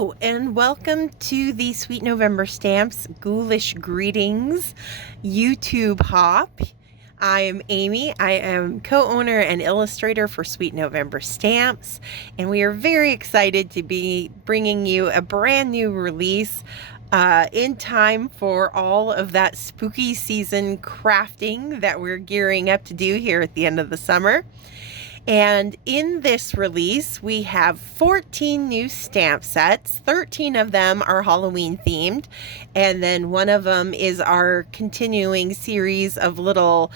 Hello and welcome to the Sweet November Stamps Ghoulish Greetings YouTube hop. I am Amy. I am co-owner and illustrator for Sweet November Stamps, and we are very excited to be bringing you a brand new release in time for all of that spooky season crafting that we're gearing up to do here at the end of the summer. And in this release, we have 14 new stamp sets. 13 of them are Halloween themed. And then one of them is our continuing series of little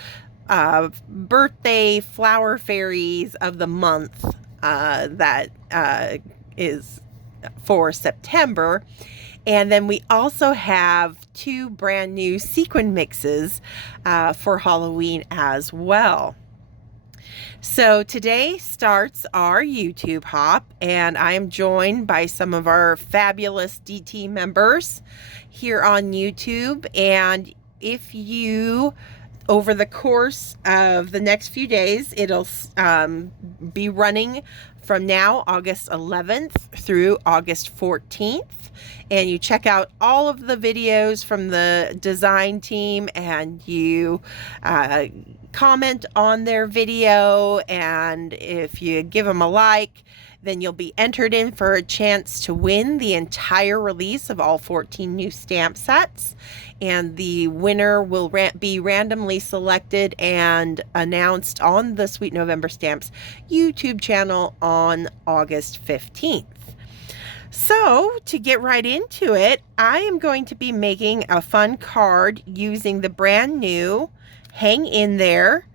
birthday flower fairies of the month that is for September. And then we also have 2 brand new sequin mixes for Halloween as well. So today starts our YouTube hop, and I am joined by some of our fabulous DT members here on YouTube. And if you, over the course of the next few days, it'll be running from now, August 11th through August 14th. And you check out all of the videos from the design team, and you comment on their video, and if you give them a like, then you'll be entered in for a chance to win the entire release of all 14 new stamp sets. And the winner will be randomly selected and announced on the Sweet November Stamps YouTube channel on August 15th. So to get right into it, I am going to be making a fun card using the brand new Hang In There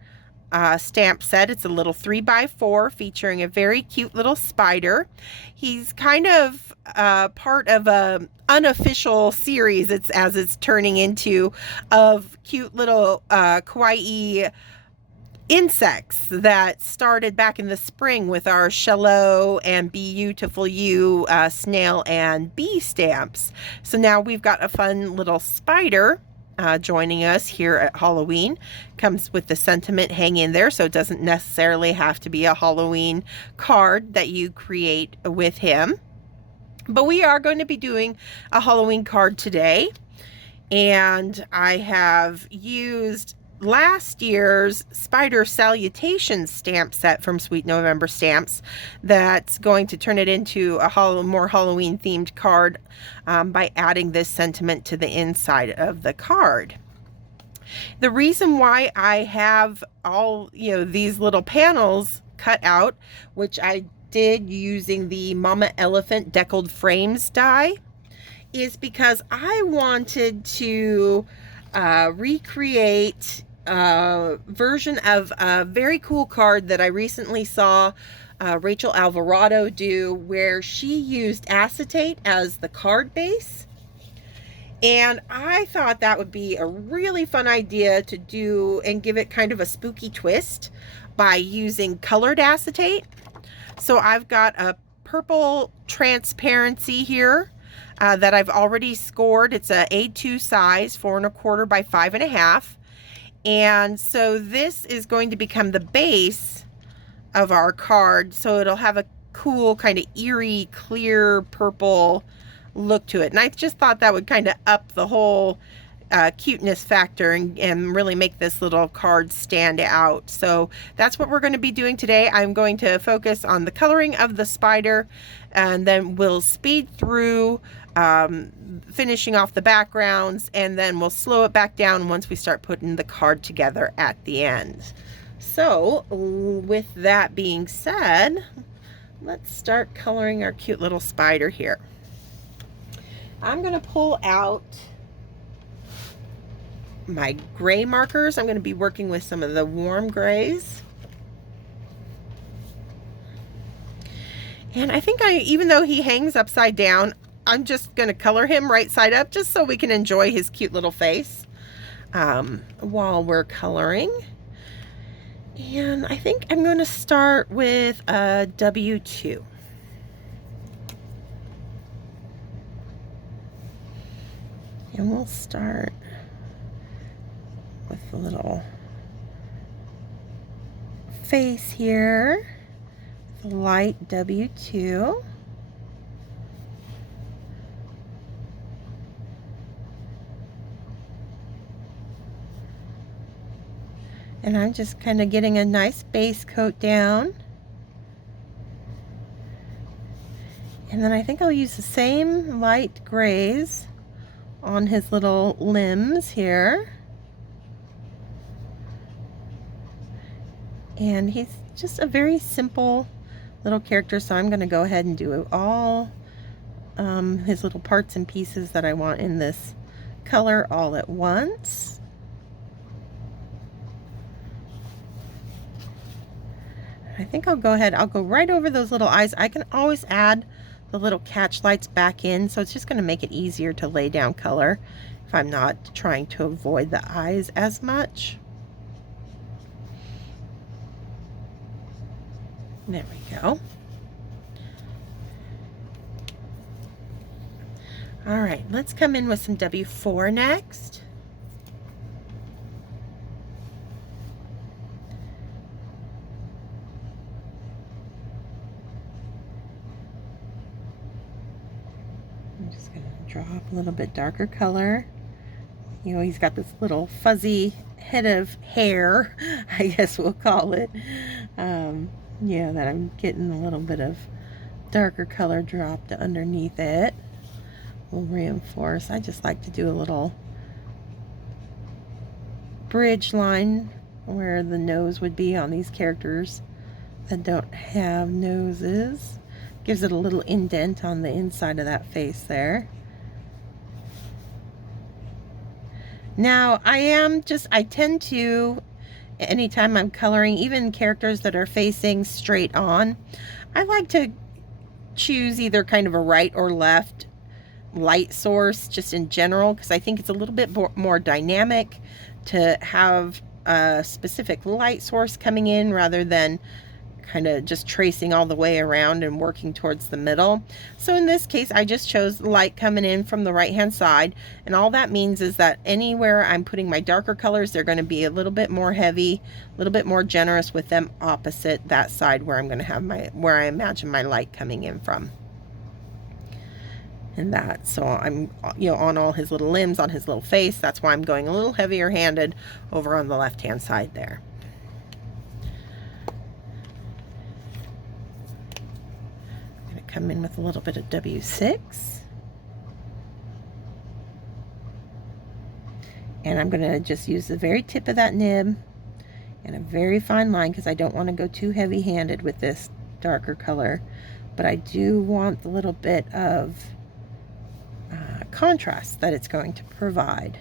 stamp set. It's a little 3x4 featuring a very cute little spider. He's kind of part of a unofficial series, as it's turning into, of cute little kawaii insects that started back in the spring with our Shallow and Beautiful You snail and bee stamps. So now we've got a fun little spider joining us here at Halloween. Comes with the sentiment Hang In There, so it doesn't necessarily have to be a Halloween card that you create with him. But we are going to be doing a Halloween card today, and I have used last year's Spider Salutations stamp set from Sweet November Stamps that's going to turn it into a more Halloween themed card by adding this sentiment to the inside of the card. The reason why I have all these little panels cut out, which I did using the Mama Elephant Deckled Frames die, is because I wanted to recreate version of a very cool card that I recently saw Rachel Alvarado do, where she used acetate as the card base. And I thought that would be a really fun idea to do and give it kind of a spooky twist by using colored acetate. So I've got a purple transparency here that I've already scored. It's a A2 size, 4 1/4 by 5 1/2. And so this is going to become the base of our card, so it'll have a cool kind of eerie clear purple look to it. And I just thought that would kind of up the whole cuteness factor and really make this little card stand out. So that's what we're going to be doing today. I'm going to focus on the coloring of the spider, and then we'll speed through finishing off the backgrounds, and then we'll slow it back down once we start putting the card together at the end. So with that being said, let's start coloring our cute little spider here. I'm going to pull out my gray markers. I'm going to be working with some of the warm grays. And I think even though he hangs upside down, I'm just going to color him right side up just so we can enjoy his cute little face while we're coloring. And I think I'm going to start with a W2. And we'll start with the little face here, the light W2. And I'm just kind of getting a nice base coat down. And then I think I'll use the same light grays on his little limbs here. And he's just a very simple little character, so I'm going to go ahead and do all his little parts and pieces that I want in this color all at once. I think I'll go ahead, I'll go right over those little eyes. I can always add the little catch lights back in, so it's just going to make it easier to lay down color if I'm not trying to avoid the eyes as much. There we go. All right, let's come in with some W4 next. I'm just going to draw up a little bit darker color. You know, he's got this little fuzzy head of hair, I guess we'll call it. Yeah, that I'm getting a little bit of darker color dropped underneath it. We'll reinforce. I just like to do a little bridge line where the nose would be on these characters that don't have noses. Gives it a little indent on the inside of that face there. Now I tend to, anytime I'm coloring, even characters that are facing straight on, I like to choose either kind of a right or left light source just in general, because I think it's a little bit more dynamic to have a specific light source coming in rather than kind of just tracing all the way around and working towards the middle. So in this case, I just chose light coming in from the right hand side, and all that means is that anywhere I'm putting my darker colors, they're going to be a little bit more heavy, a little bit more generous with them opposite that side where I'm going to have where I imagine my light coming in from. And that, so I'm, you know, on all his little limbs, on his little face, that's why I'm going a little heavier handed over on the left hand side there. Come in with a little bit of W6, and I'm going to just use the very tip of that nib and a very fine line because I don't want to go too heavy handed with this darker color, but I do want the little bit of contrast that it's going to provide.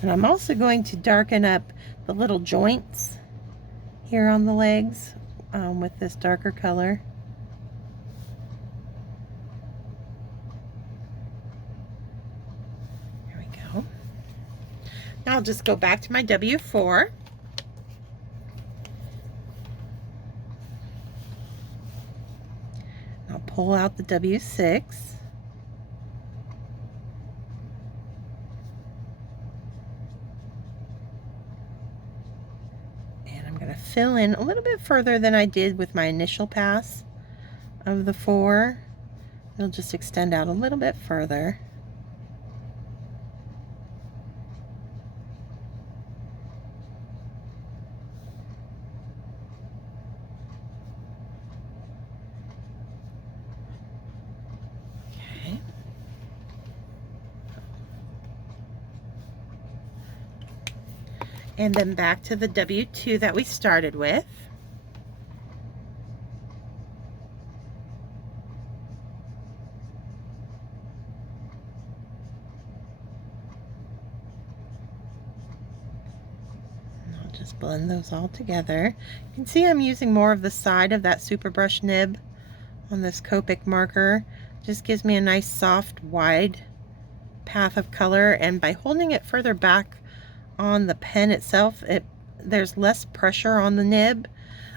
And I'm also going to darken up the little joints here on the legs with this darker color. There we go. Now I'll just go back to my W4. I'll pull out the W6. Fill in a little bit further than I did with my initial pass of the 4. It'll just extend out a little bit further. Okay. And then back to the W2 that we started with. And I'll just blend those all together. You can see I'm using more of the side of that super brush nib on this Copic marker. Just gives me a nice soft wide path of color, and by holding it further back on the pen itself, there's less pressure on the nib,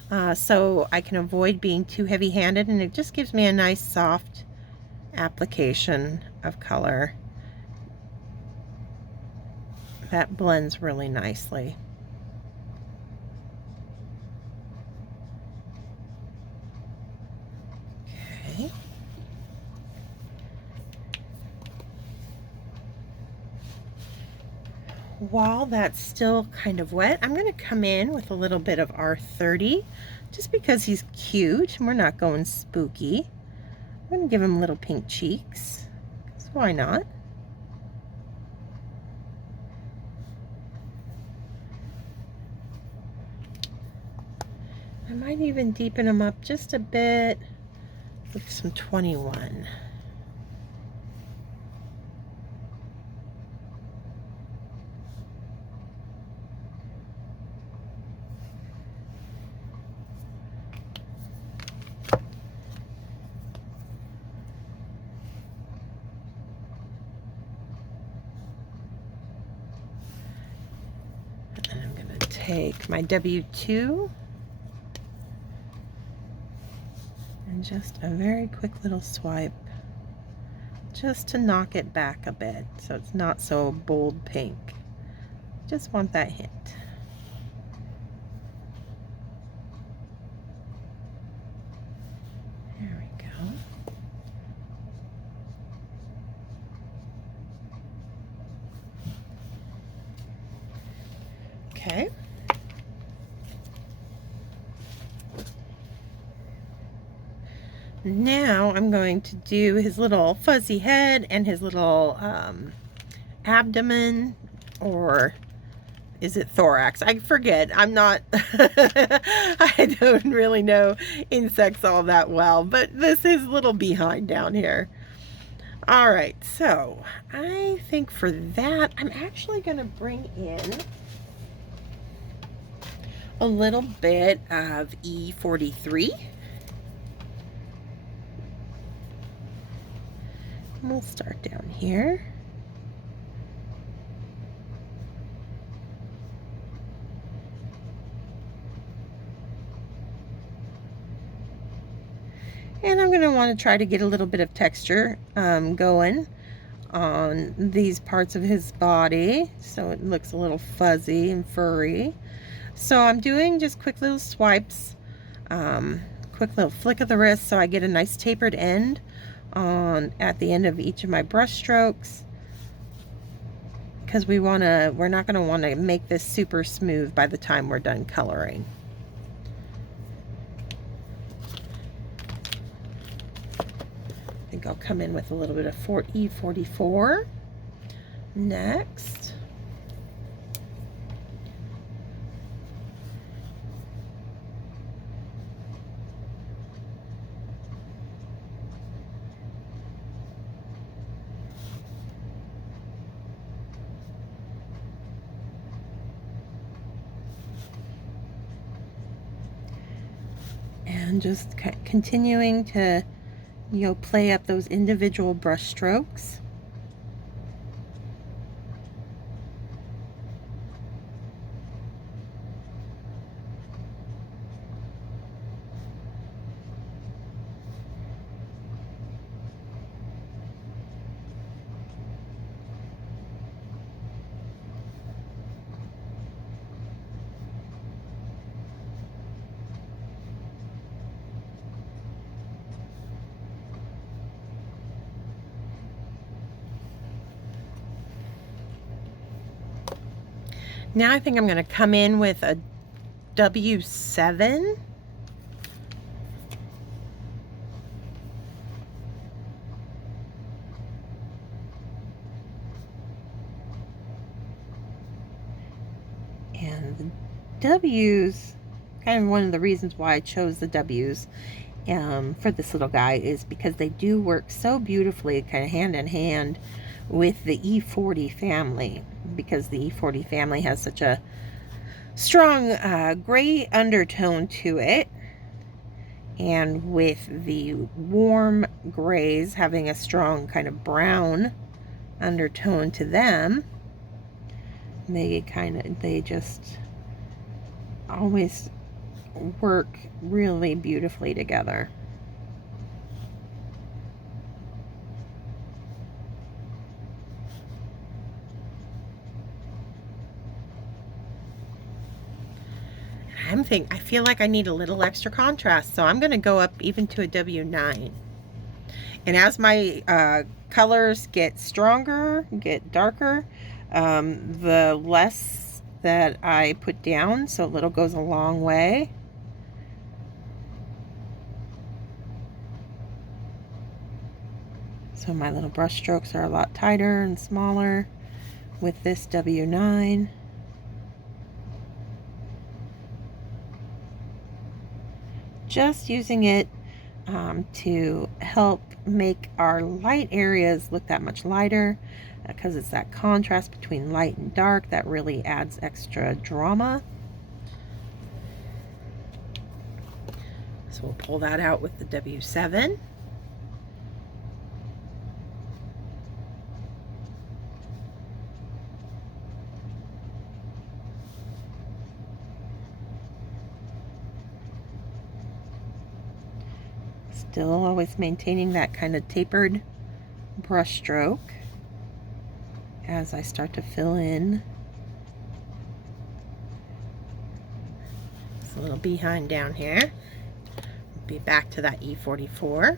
so I can avoid being too heavy-handed, and it just gives me a nice soft application of color that blends really nicely. Okay. While that's still kind of wet, I'm going to come in with a little bit of R30 just because he's cute and we're not going spooky. I'm going to give him little pink cheeks, so why not? I might even deepen him up just a bit with some 21. And I'm going to take my W2 and just a very quick little swipe just to knock it back a bit so it's not so bold pink. Just want that hint. There we go. Okay. Now I'm going to do his little fuzzy head and his little abdomen, or is it thorax? I forget. I'm not, I don't really know insects all that well, but this is little behind down here. All right, so I think for that, I'm actually going to bring in a little bit of E43. We'll start down here. And I'm going to want to try to get a little bit of texture going on these parts of his body so it looks a little fuzzy and furry. So I'm doing just quick little swipes, quick little flick of the wrist so I get a nice tapered end at the end of each of my brush strokes, because we're not going to want to make this super smooth by the time we're done coloring. I think I'll come in with a little bit of E44 next. And just continuing to, play up those individual brush strokes. Now I think I'm going to come in with a W7. And the W's, kind of one of the reasons why I chose the W's for this little guy is because they do work so beautifully, kind of hand in hand with the E40 family, because the E40 family has such a strong gray undertone to it, and with the warm grays having a strong kind of brown undertone to them, they just always work really beautifully together. I feel like I need a little extra contrast, so I'm going to go up even to a W9. And as my colors get stronger, get darker, the less that I put down, so little goes a long way. So my little brush strokes are a lot tighter and smaller with this W9. Just using it to help make our light areas look that much lighter, because it's that contrast between light and dark that really adds extra drama. So we'll pull that out with the W7. Still always maintaining that kind of tapered brush stroke as I start to fill in this little behind down here. Be back to that E44.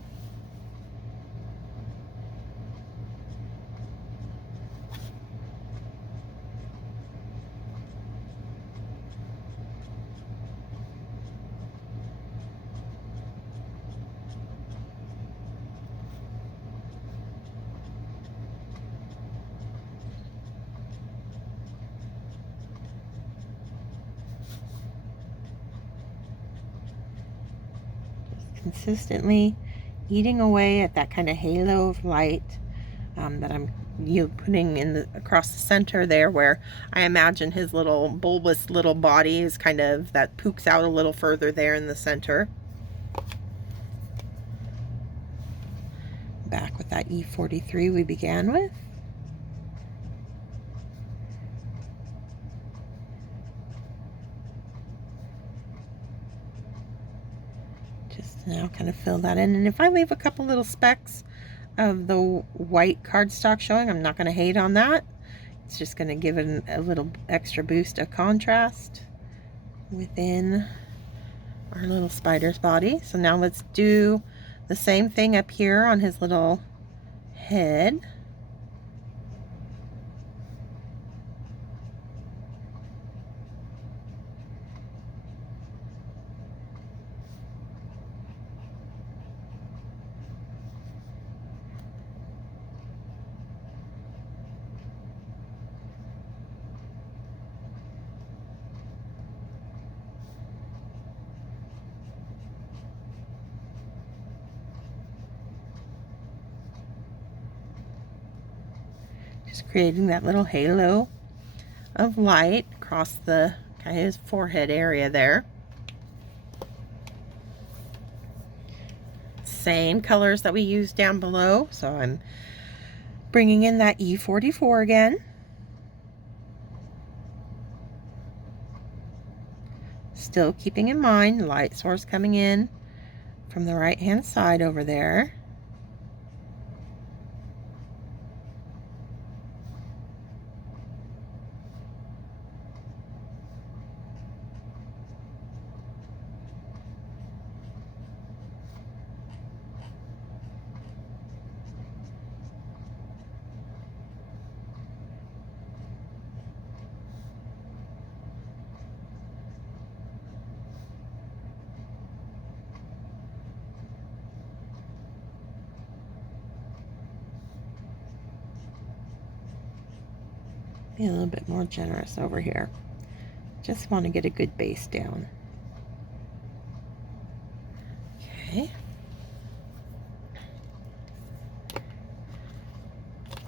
Consistently eating away at that kind of halo of light that I'm putting in across the center there, where I imagine his little bulbous little body is kind of, that pooks out a little further there in the center. Back with that E43 we began with. Now kind of fill that in, and if I leave a couple little specks of the white cardstock showing, I'm not going to hate on that. It's just going to give it a little extra boost of contrast within our little spider's body. So now let's do the same thing up here on his little head. Just creating that little halo of light across the kind of his forehead area there. Same colors that we used down below, so I'm bringing in that E44 again. Still keeping in mind light source coming in from the right hand side over there. Be a little bit more generous over here. Just want to get a good base down. Okay.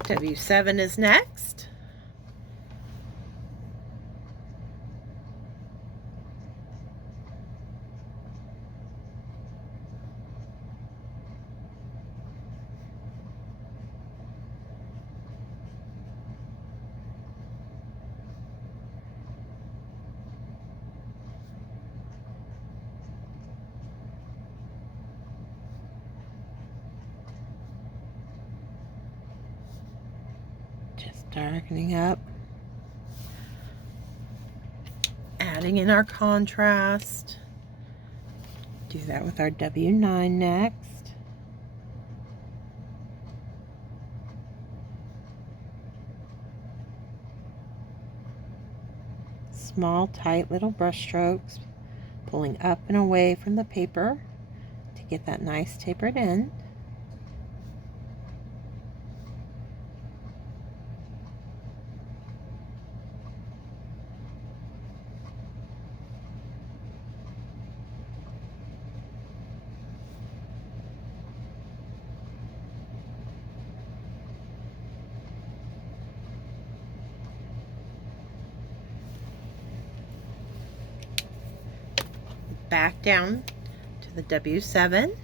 W7 is next. Just darkening up. Adding in our contrast. Do that with our W9 next. Small, tight little brush strokes, pulling up and away from the paper to get that nice tapered end. Back down to the W7.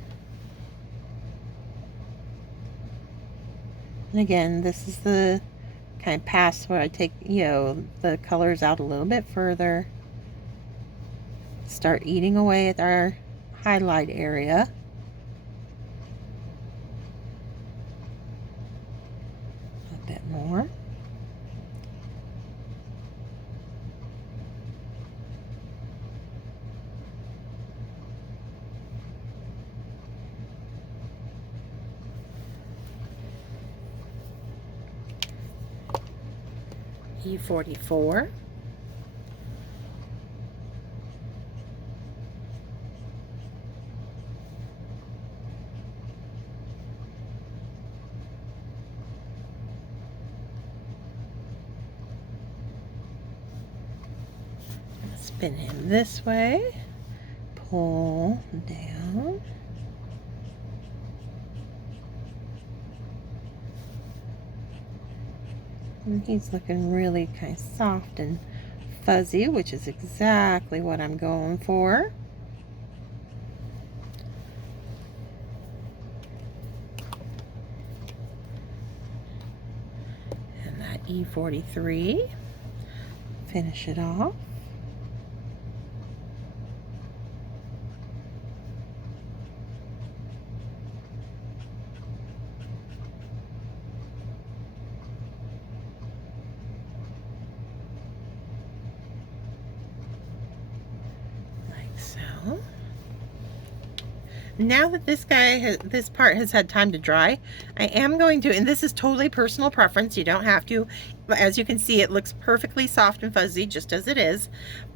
And again, this is the kind of pass where I take, the colors out a little bit further. Start eating away at our highlight area. A bit more. E44. Spin him this way, pull down. And he's looking really kind of soft and fuzzy, which is exactly what I'm going for. And that E43, finish it off. Now that this part has had time to dry, I am going to, and this is totally personal preference, you don't have to, but as you can see, it looks perfectly soft and fuzzy just as it is.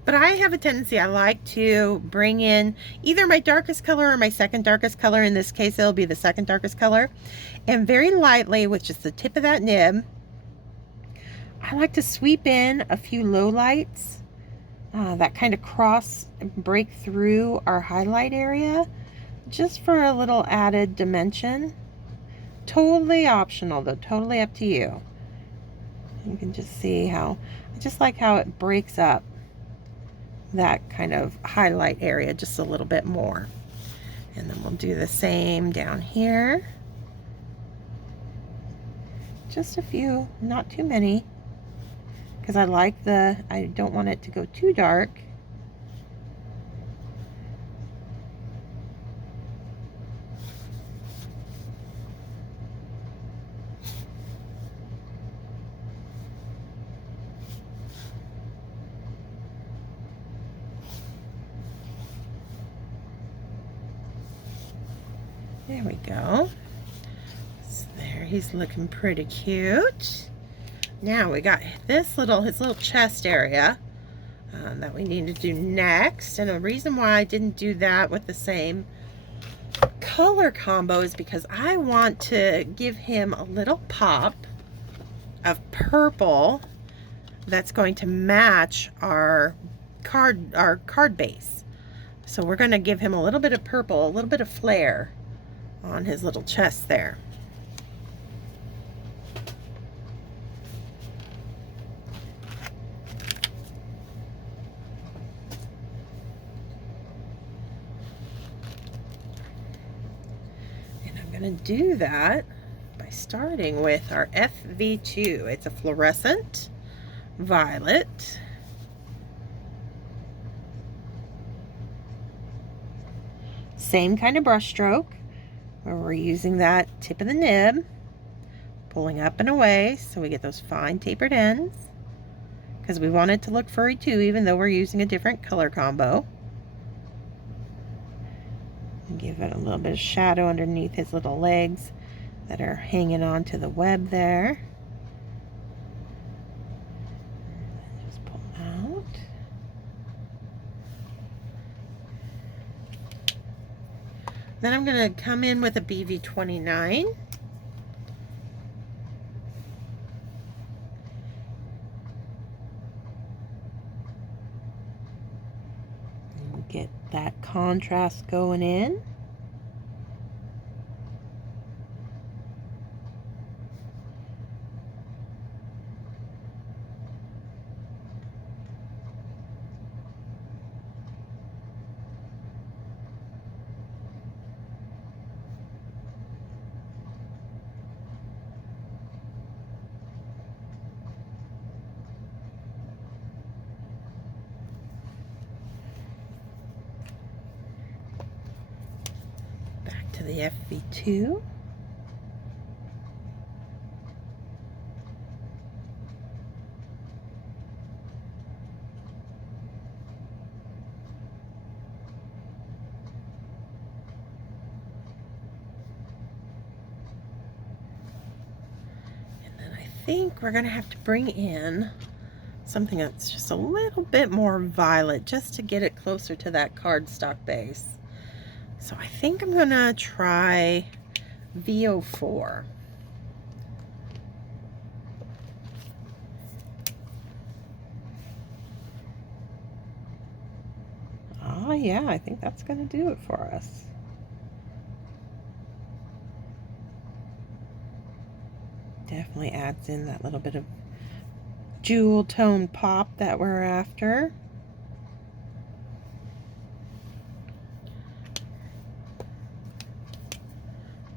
But I have a tendency, I like to bring in either my darkest color or my second darkest color. In this case, it'll be the second darkest color. And very lightly, with just the tip of that nib, I like to sweep in a few low lights that kind of break through our highlight area, just for a little added dimension. Totally optional though, totally up to you. You can just see how, I just like how it breaks up that kind of highlight area just a little bit more. And then we'll do the same down here. Just a few, not too many, because I don't want it to go too dark. There we go. So there, he's looking pretty cute. Now we got his little chest area that we need to do next. And the reason why I didn't do that with the same color combo is because I want to give him a little pop of purple that's going to match our card base. So we're going to give him a little bit of purple, a little bit of flair on his little chest there. And I'm going to do that by starting with our FV2. It's a fluorescent violet. Same kind of brush stroke, where we're using that tip of the nib, pulling up and away so we get those fine tapered ends, because we want it to look furry too, even though we're using a different color combo. And give it a little bit of shadow underneath his little legs that are hanging onto the web there. Just pull out. Then I'm going to come in with a BV29. And get that contrast going in. To the FV2. And then I think we're going to have to bring in something that's just a little bit more violet, just to get it closer to that cardstock base. So I think I'm gonna try VO4. Oh yeah, I think that's gonna do it for us. Definitely adds in that little bit of jewel tone pop that we're after.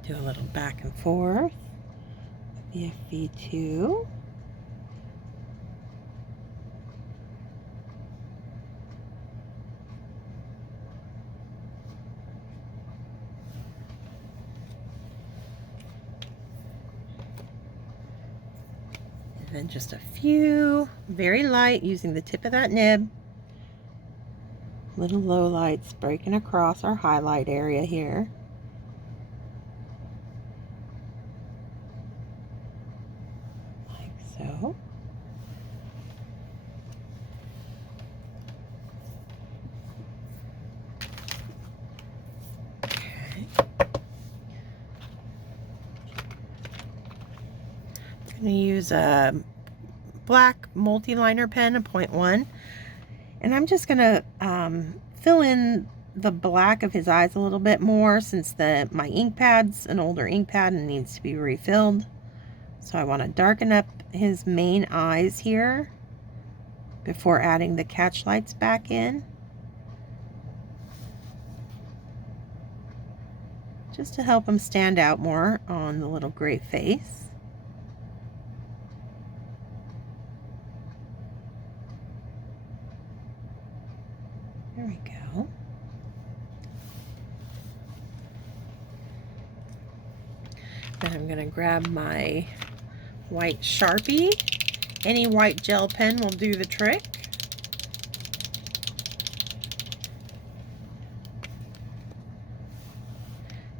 Do a little back and forth. The FV2. And then just a few, very light, using the tip of that nib. Little low lights breaking across our highlight area here. So, okay. I'm going to use a black multiliner pen, a 0.1, and I'm just going to fill in the black of his eyes a little bit more, since my ink pad's an older ink pad and needs to be refilled. So I want to darken up his main eyes here before adding the catch lights back in, just to help him stand out more on the little gray face. There we go. Then I'm going to grab my white Sharpie. Any white gel pen will do the trick.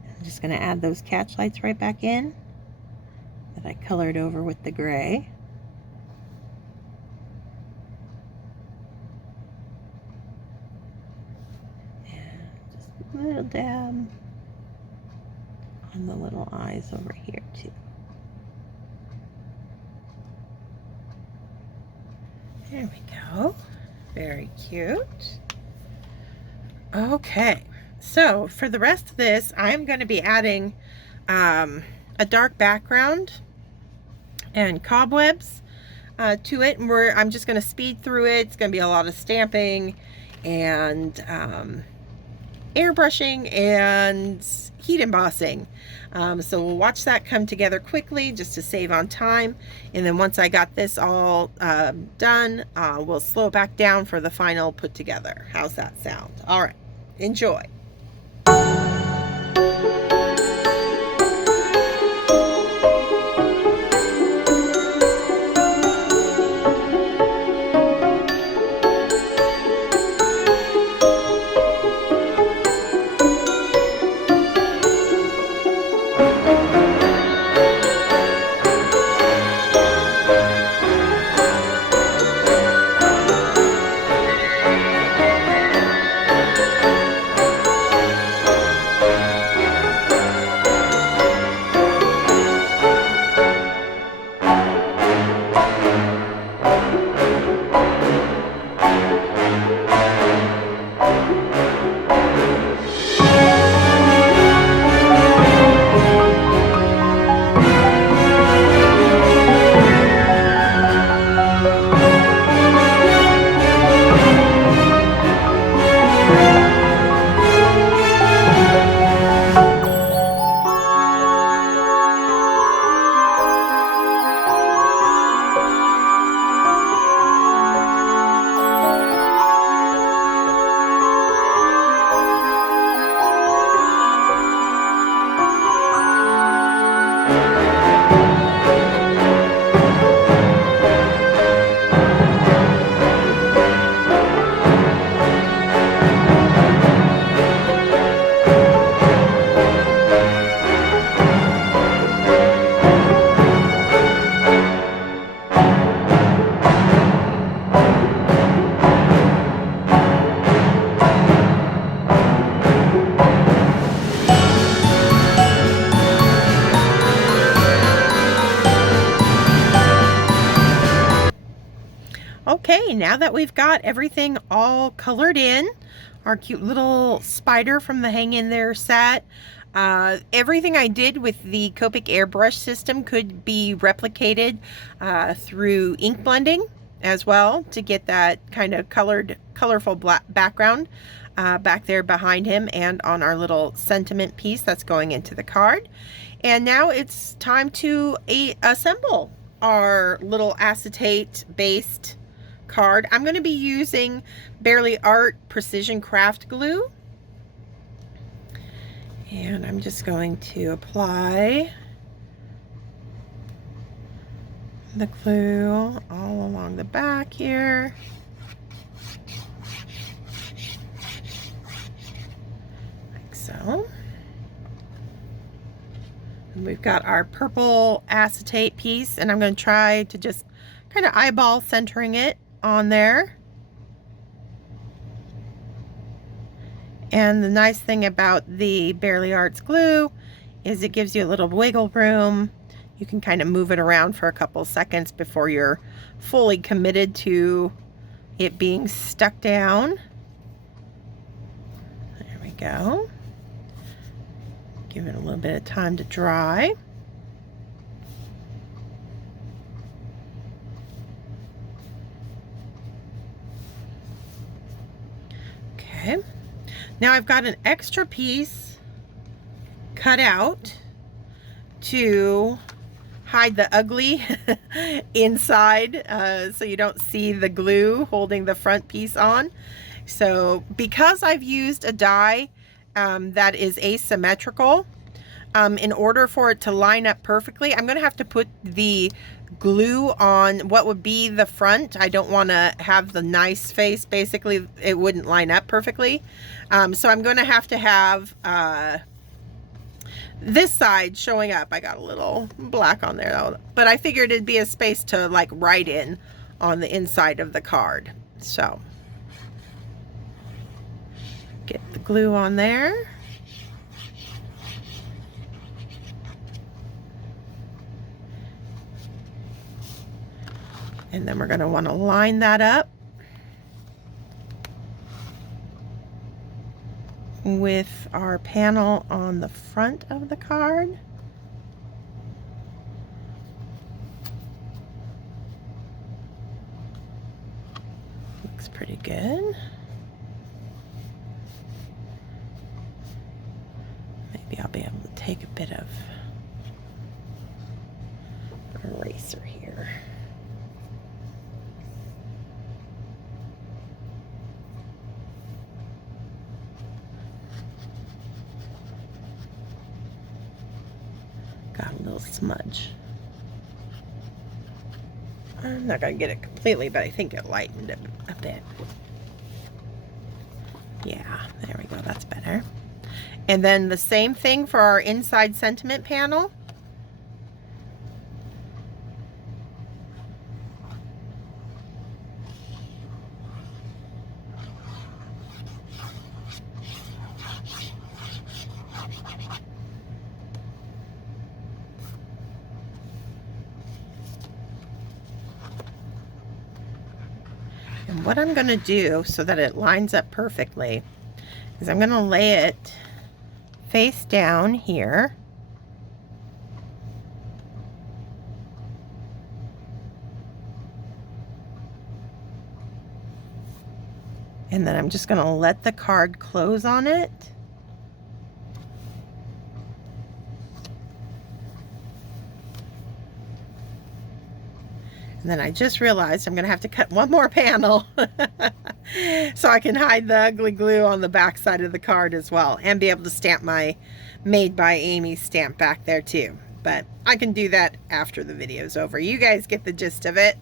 I'm just going to add those catch lights right back in that I colored over with the gray. And just a little dab on the little eyes over here too. There we go. Very cute. Okay, so for the rest of this, I'm going to be adding a dark background and cobwebs to it, and I'm just going to speed through it. It's going to be a lot of stamping and airbrushing and heat embossing. So we'll watch that come together quickly just to save on time, and then once I got this all done, we'll slow back down for the final put together. How's that sound? All right, enjoy. Okay, now that we've got everything all colored in, our cute little spider from the Hang In There set, everything I did with the Copic airbrush system could be replicated through ink blending as well to get that kind of colorful black background back there behind him and on our little sentiment piece that's going into the card. And now it's time to assemble our little acetate based card. I'm going to be using Barely Art Precision Craft Glue, and I'm just going to apply the glue all along the back here. Like so. And we've got our purple acetate piece, and I'm going to try to just kind of eyeball centering it on there. And the nice thing about the Barely Arts glue is it gives you a little wiggle room. You can kind of move it around for a couple seconds before you're fully committed to it being stuck down. There we go. Give it a little bit of time to dry. Okay, now I've got an extra piece cut out to hide the ugly inside so you don't see the glue holding the front piece on. So because I've used a die that is asymmetrical, in order for it to line up perfectly, I'm going to have to put the glue on what would be the front. I don't want to have the nice face. Basically, it wouldn't line up perfectly. So I'm going to have this side showing up. I got a little black on there though, but I figured it'd be a space to like write in on the inside of the card. So get the glue on there. And then we're going to want to line that up with our panel on the front of the card. Looks pretty good. Maybe I'll be able to take a bit of eraser here. Got a little smudge. I'm not going to get it completely, but I think it lightened it a bit. Yeah, there we go. That's better. And then the same thing for our inside sentiment panel. And what I'm going to do so that it lines up perfectly is I'm going to lay it face down here. And then I'm just going to let the card close on it. And then I just realized I'm going to have to cut one more panel so I can hide the ugly glue on the back side of the card as well, and be able to stamp my Made by Amy stamp back there too. But I can do that after the video's over. You guys get the gist of it.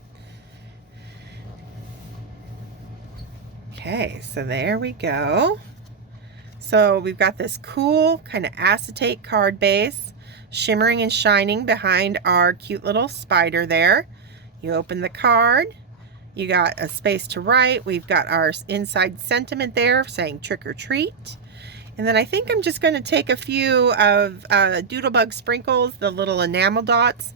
Okay, so there we go. So we've got this cool kind of acetate card base shimmering and shining behind our cute little spider there. You open the card, you got a space to write. We've got our inside sentiment there saying trick or treat. And then I think I'm just going to take a few of Doodlebug sprinkles, the little enamel dots,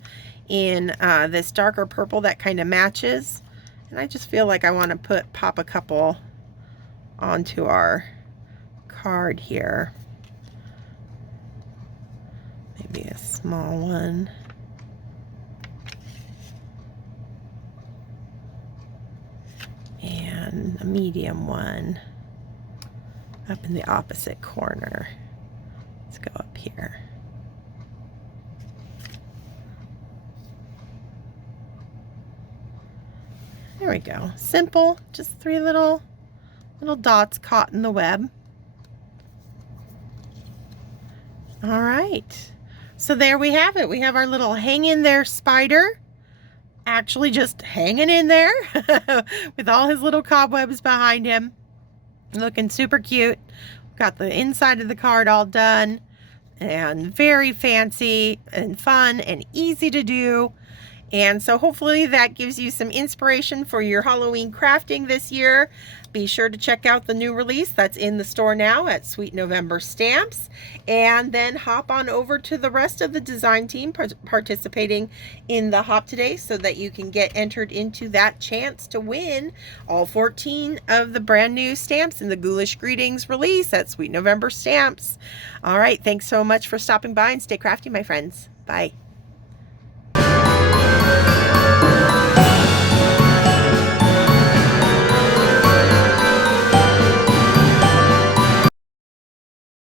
in this darker purple that kind of matches. And I just feel like I want to pop a couple onto our card here. Maybe a small one. And a medium one up in the opposite corner. Let's go up here. There we go. Simple, just 3 little dots caught in the web. All right. So there we have it. We have our little hang in there spider, actually just hanging in there with all his little cobwebs behind him. Looking super cute. Got the inside of the card all done and very fancy and fun and easy to do. And so hopefully that gives you some inspiration for your Halloween crafting this year. Be sure to check out the new release that's in the store now at Sweet November Stamps. And then hop on over to the rest of the design team participating in the Hop today so that you can get entered into that chance to win all 14 of the brand new stamps in the Ghoulish Greetings release at Sweet November Stamps. All right, thanks so much for stopping by and stay crafty, my friends. Bye.